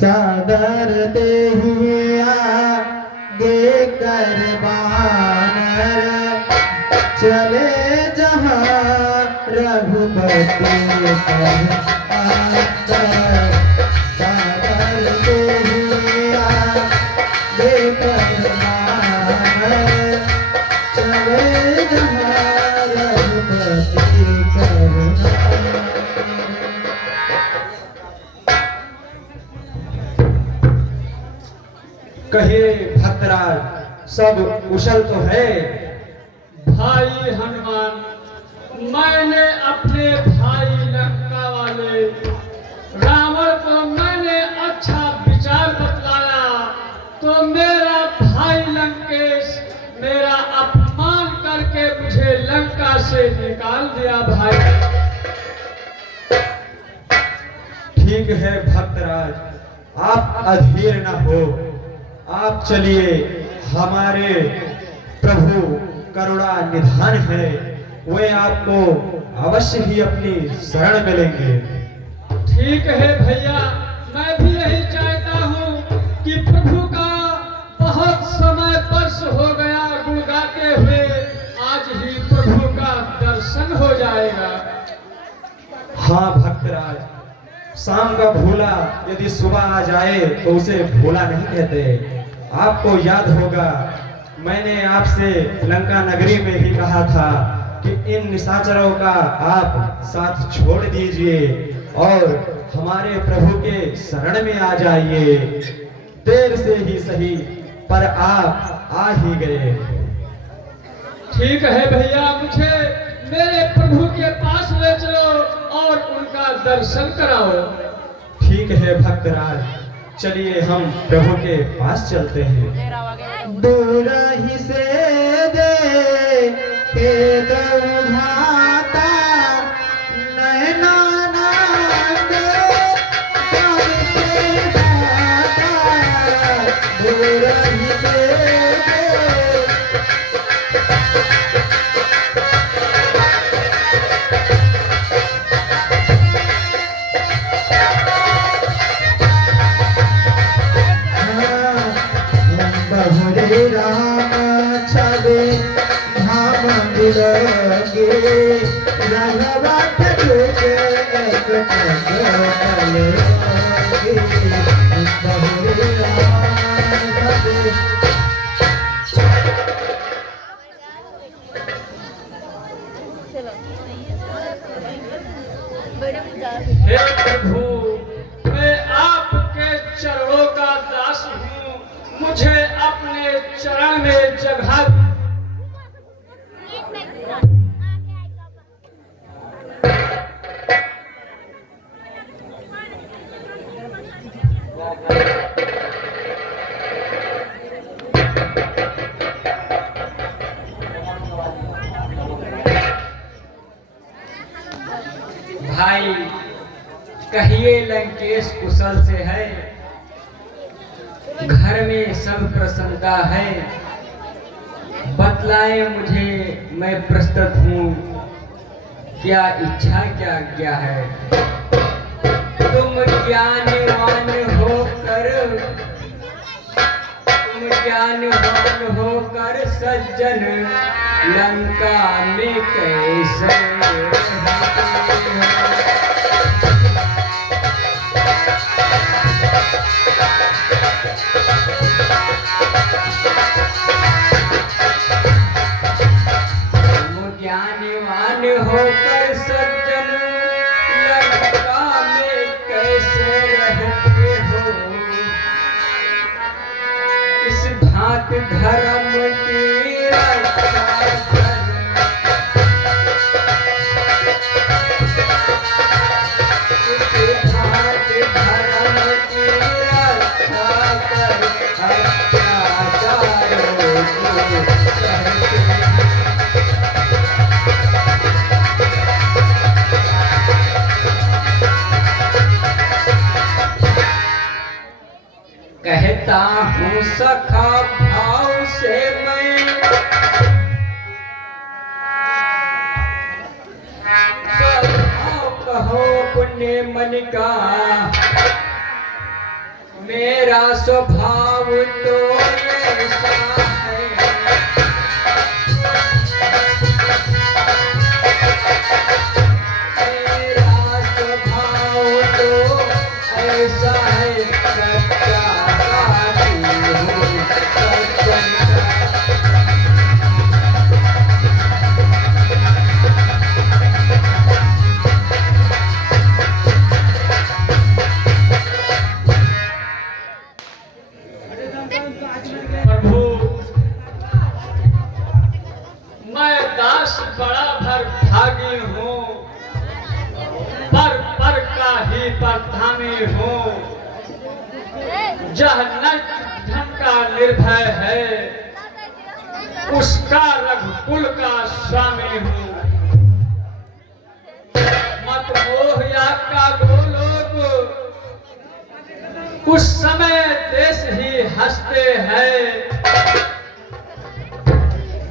सादर देहिया गे करबानर चले जहाँ रघुपति सादर देहिया गे करबानर चले जहाँ रघुपति कहे भक्तराज सब कुशल तो है। भाई हनुमान, मैंने अपने भाई लंका वाले रावण को मैंने अच्छा विचार बतलाया तो मेरा भाई लंकेश मेरा अपमान करके मुझे लंका से निकाल दिया। भाई ठीक है भक्तराज, आप अधीर न हो, आप चलिए, हमारे प्रभु करुणा निधान है, वे आपको अवश्य ही अपनी शरण मिलेंगे। ठीक है भैया, मैं भी यही चाहता हूँ कि प्रभु का बहुत समय वर्ष हो गया गुण गाते हुए, आज ही प्रभु का दर्शन हो जाएगा। हाँ भक्तराज, शाम का भूला यदि सुबह आ जाए तो उसे भूला नहीं कहते। आपको याद होगा मैंने आपसे लंका नगरी में ही कहा था कि इन निशाचरों का आप साथ छोड़ दीजिए और हमारे प्रभु के शरण में आ जाइए। देर से ही सही पर आप आ ही गए। ठीक है भैया, मुझे मेरे प्रभु के पास ले चलो और उनका दर्शन कराओ। ठीक है भक्तराज, चलिए हम प्रभु के पास चलते हैं। दूर ही से देखे दौघाता नैना नाद दूर ही से राम छबे धाम गिरगे रघुवत दुख एक पगले बहुरे राम छबे। हे प्रभु, मैं आपके चरणों का दास हूँ, मुझे अपने चरण में जगह। भाई कहिए लंकेश कुशल से है, घर में सब प्रसन्नता है, बतलाए मुझे, मैं प्रस्तुत हूँ, क्या इच्छा क्या क्या है। तुम ज्ञानवान होकर सज्जन लंका में कैसे ज्ञानवान होकर सज्जन लंका में कैसे रहते हो। इस भांति कहता हूँ सखा भाव से मैं, स्वभाव कहो पुण्य मन का, मेरा स्वभाव तो ऐसा है। मेरा स्वभाव तो ऐसा है, कच्चा काटी हूँ सज्जन का। प्रभु मैं दास बड़ा भर भागी हूँ, पर का ही प्रधानी हूँ। जह धन का निर्भय है, उसका रघुकुल का स्वामी हूँ। मत मोह या का लोग उस समय देश ही हंसते हैं,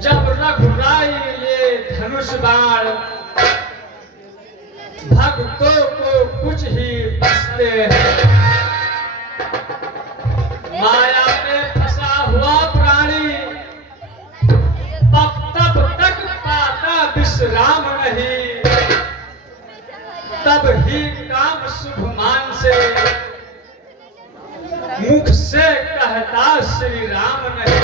जब रघुराई ये धनुष बाण भक्तों को कुछ ही बचते हैं। माया में फंसा हुआ प्राणी तब तक पाता विश्राम नहीं, तब ही काम शुभमान से मुख से कहता श्री राम नहीं।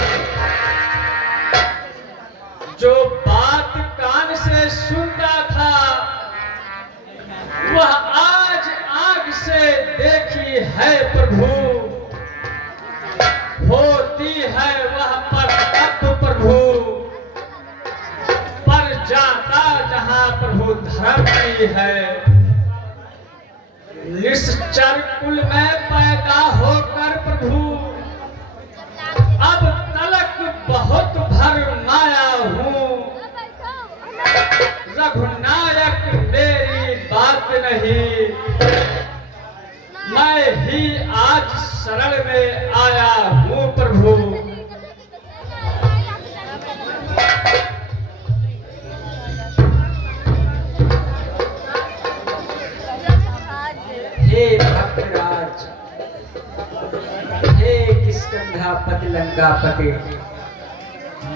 जो बात कान से सुनता था, वह आज आंख से देखी है प्रभु। होती है वह पर तब प्रभु, पर जाता जहां प्रभु धर्म की है। निश्चर कुल में पैदा होकर प्रभु, अब तलक बहुत भर माया हूँ। रघुनायक मेरी बात नहीं, मैं ही आज शरण में आया हूँ प्रभु। हे भक्तराज, हे किष्किंधापति लंकापति,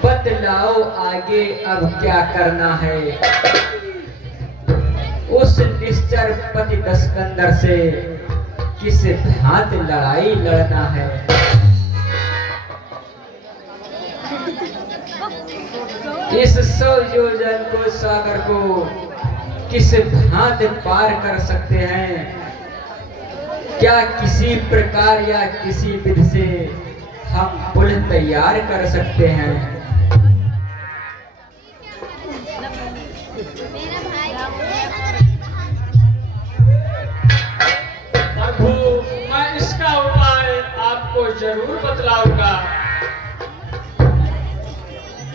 बतलाओ आगे अब क्या करना है। उस निश्चर पति दस्कंदर से किस भांति लड़ाई लड़ना है। इस 100 योजन को सागर को किस भांति पार कर सकते हैं। क्या किसी प्रकार या किसी विधि से हम पुल तैयार कर सकते हैं। प्रभु मैं इसका उपाय आपको जरूर बतलाऊंगा।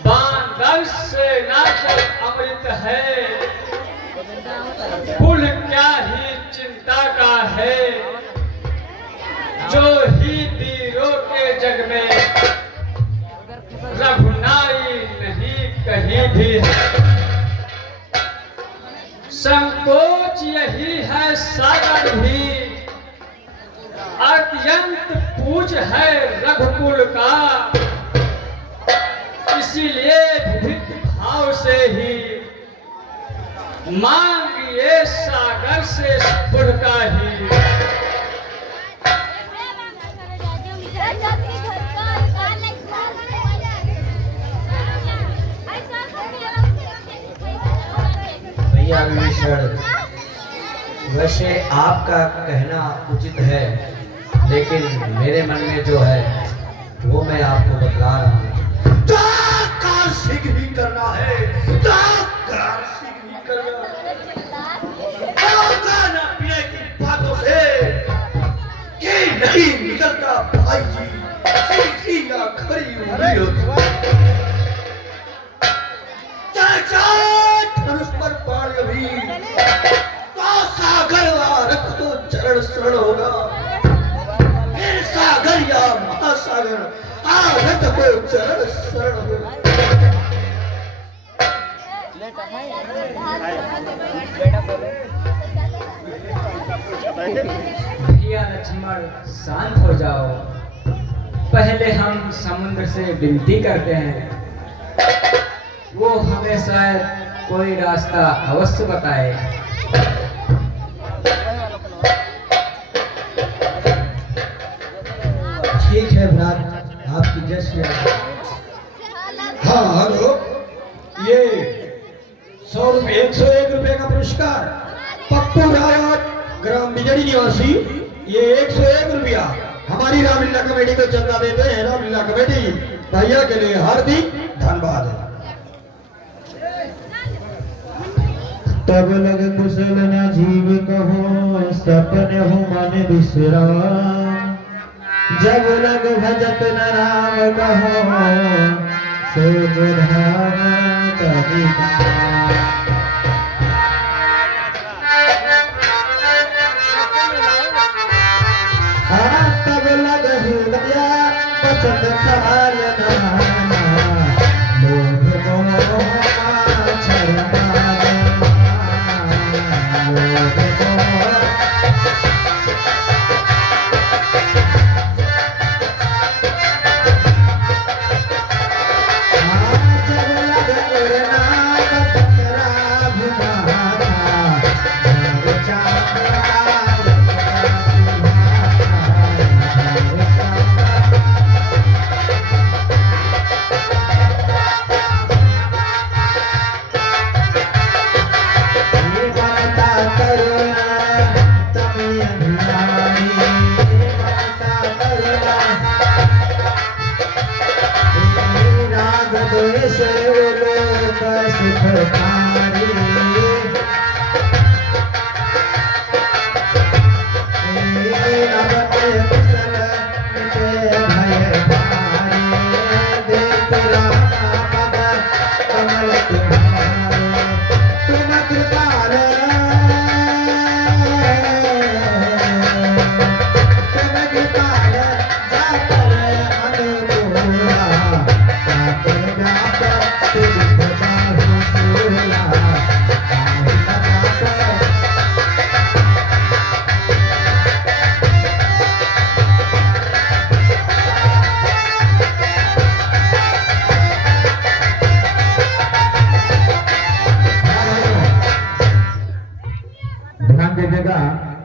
बांदर से ना जब अमृत है, कुल क्या ही चिंता का है। जो ही वीरों के जग में रघुनाई नहीं कहीं भी है। संकोच यही है सागर भी, अत्यंत पूज है रघुकुल का। इसीलिए विभिन्न भाव से ही मांगिए सागर से स्फुर का ही। भैया विभीषण, वैसे आपका कहना उचित है, लेकिन मेरे मन में जो है वो मैं आपको बतला रहा हूँ। शीघ्र ही करना है, शीघ्र ही करना ना पीने की बातों से कि नहीं निकलता भाई जी, सीधी या खरी उंगली होती। धनुष पर बाण अभी तो सागर वारक तो चरण शरण होगा। फिर सागर या कारण आरत को चरण शरण हो। भैया लक्ष्मण शांत हो जाओ, पहले हम समुद्र से विनती करते हैं, वो हमें शायद कोई रास्ता अवश्य बताए। ठीक है भ्रात, आपकी जय श्री राम। हाँ हेलो, ये 101 रुपए का पुरस्कार पप्पू रावत ग्राम बिजड़ी निवासी, ये 101 रुपया हमारी रामलीला कमेटी को चंदा देते हैं। रामलीला कमेटी भैया के लिए हार्दिक धन्यवाद। तब लग कुशल न जीव कहो, सपने हो मन विश्राम। जब लग भजत न राम कहो, सोच धाम कभी तब लग हृदय पसंद सहाय लोभ मोह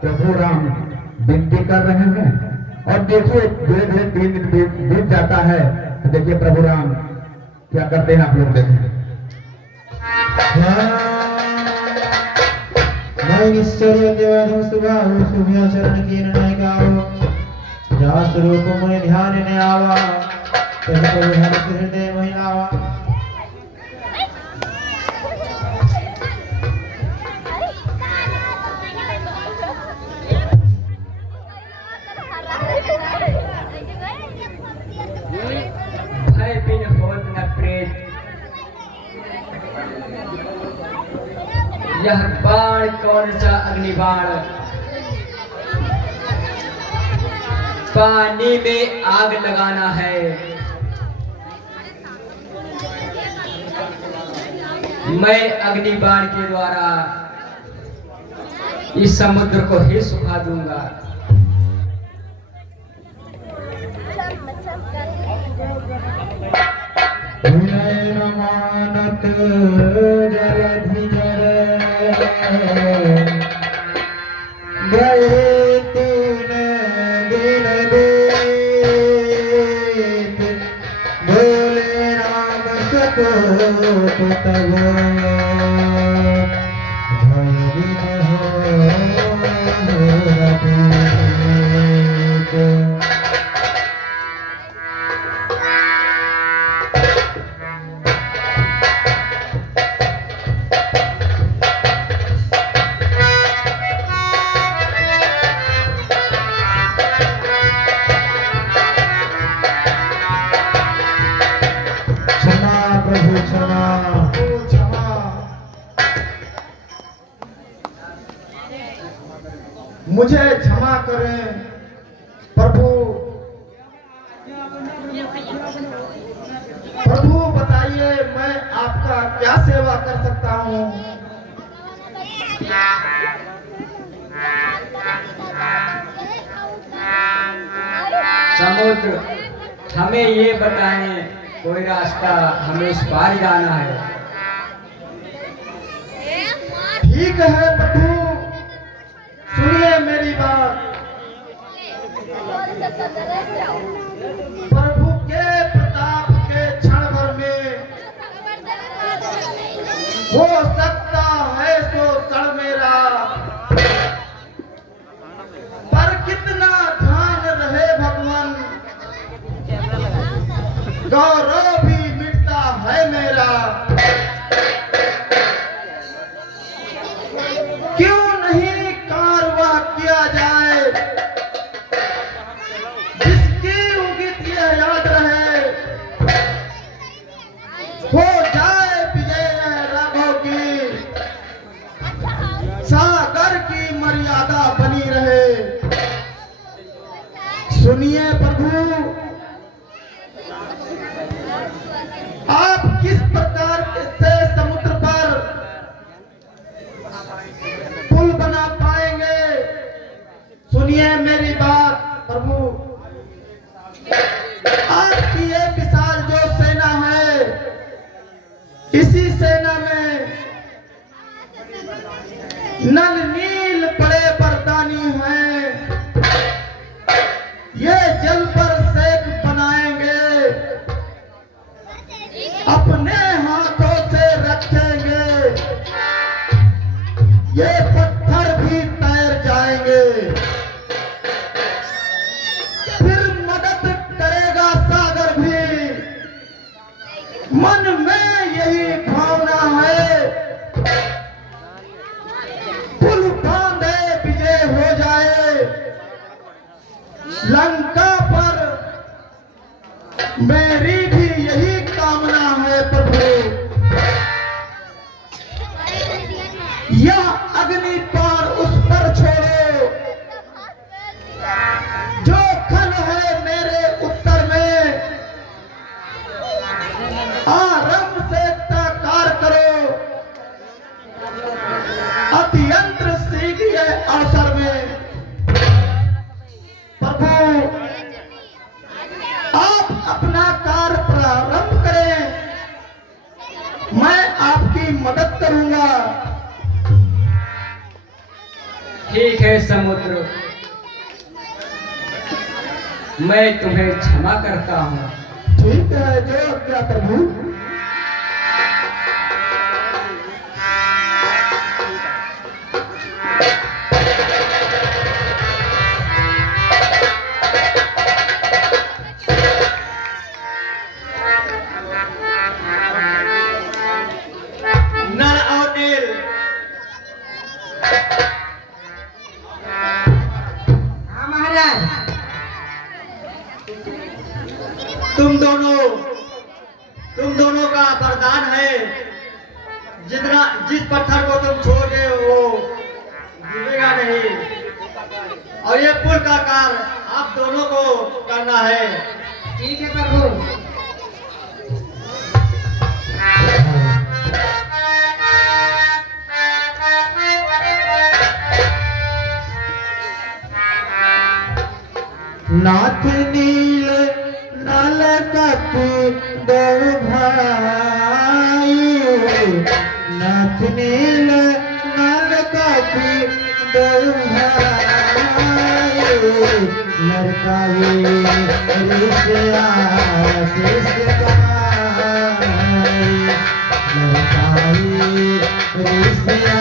प्रभु राम विनती कर रहे हैं। और देखिए धीरे धीरे 3 दिन बीत जाता है, तो देखिए प्रभु राम क्या करते हैं, आप लोग देखें। चरण की स्वरूप मुनि ध्यान ने आवा, हृदय महिलावा। भय बिन होत न प्रेत, यह बाण कौन सा अग्निबाण, पानी में आग लगाना है। मैं अग्निबाण के द्वारा इस समुद्र को ही सुखा दूंगा। मानत जलधि गए तूने दिन देत, बोले राम सको तब मुझे क्षमा करें प्रभु, प्रभु बताइए मैं आपका क्या सेवा कर सकता हूँ। समुद्र, हमें ये बताएं कोई रास्ता, हमें उस पार जाना है। ठीक है प्रभु, सुनिए मेरी बात। प्रभु के प्रताप के क्षण भर में हो सकता है सो क्षण मेरा, पर कितना ध्यान रहे भगवान, गौरव भी मिटता है मेरा। क्यों नहीं कारवां किया जाए, जिसकी उगित यह याद रहे, हो जाए विजय राघव की, सागर की मर्यादा बनी रहे। सुनिए प्रभु, आप किस प्रकार से समुद्र पर पुल बना पाएंगे। सुनिए मेरी बात प्रभु, आपकी ये विशाल जो सेना है, इसी सेना में नल नील बड़े बरदानी हैं, ये जल पर सेक बनाएंगे, अपने हाथों से रखेंगे, ये पत्थर भी तैर जाएंगे, फिर मदद करेगा सागर भी। मन में यही भावना है, पुल बांधे विजय हो जाए, लंका पर मेरी भी यही कामना है प्रभु। यह अग्नि पार उस पर छोड़ो, जो खल है मेरे उत्तर में, आरंभ से ताकार करो, अत्यंत्र शीघ्र अवसर में। प्रभु आप अपना कार्य प्रारंभ करें, मैं आपकी मदद करूंगा। ठीक है समुद्र, मैं तुम्हें क्षमा करता हूँ। ठीक है, जो क्या प्रभु। नल और नील, हाँ महाराज। तुम दोनों का वरदान है, जिस पत्थर को तुम छोड़ोगे वो गिरेगा नहीं, और ये पुल का कार्य आप दोनों को करना है। ठीक है प्रभु। नाथ नील नल कपि दो भाई, नाथ नील नल कपि दो भाई, लड़काई ऋषिया लड़काई ऋषिया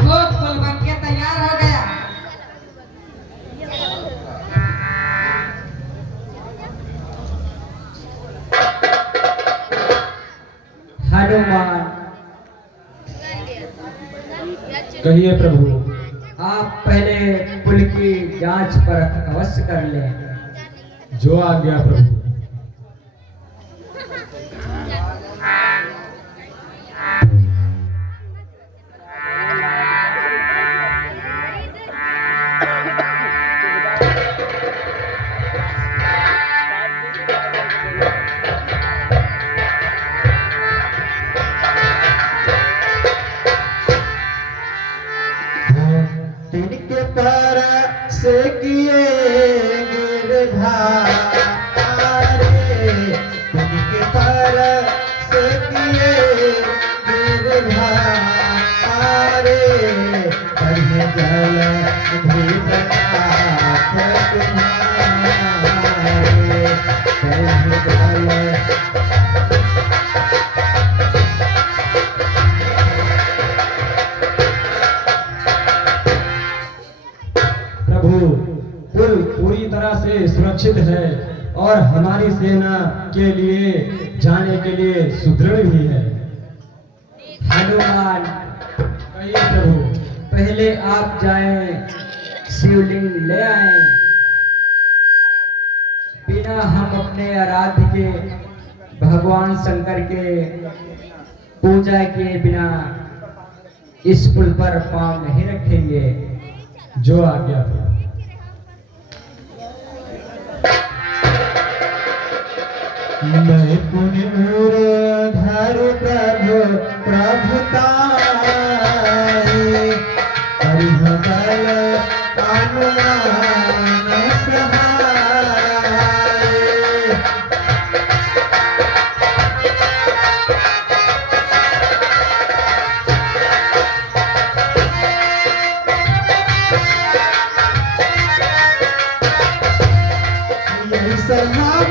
वो पुल बन के तैयार हो गया। हनुमान, कहिए प्रभु। आप पहले पुल की जांच परख अवश्य कर लें। जो आ गया प्रभु। से किए गिरधारे, उनके पर से किए गिरधारे, कहीं जल भी प्रताप तुम्हारे, कहीं जल प्रभु पुल पूरी तरह से सुरक्षित है और हमारी सेना के लिए जाने के लिए सुदृढ़ भी है। हनुमान, कहिए प्रभु। पहले आप जाएं, शिवलिंग ले आएं। बिना हम अपने आराध्य के भगवान शंकर के पूजा किए बिना इस पुल पर पांव नहीं रखेंगे। जो आज्ञा हो। मैं पुण्य धर प्रभु प्रभुताई, हरिभगल अनुमान सहाय। यही सलाम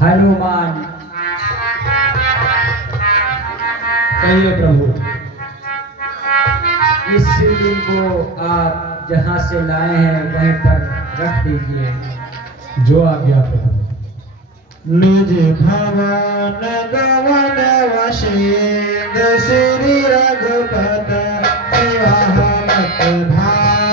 हनुमान, कहिए प्रभु। इस शिवलिंग को आप जहाँ से लाए हैं वहीं पर रख दीजिए। जो आज्ञा प्रभु। निज भवन गवन वशींद श्री रघुपत विवाह मत भाई।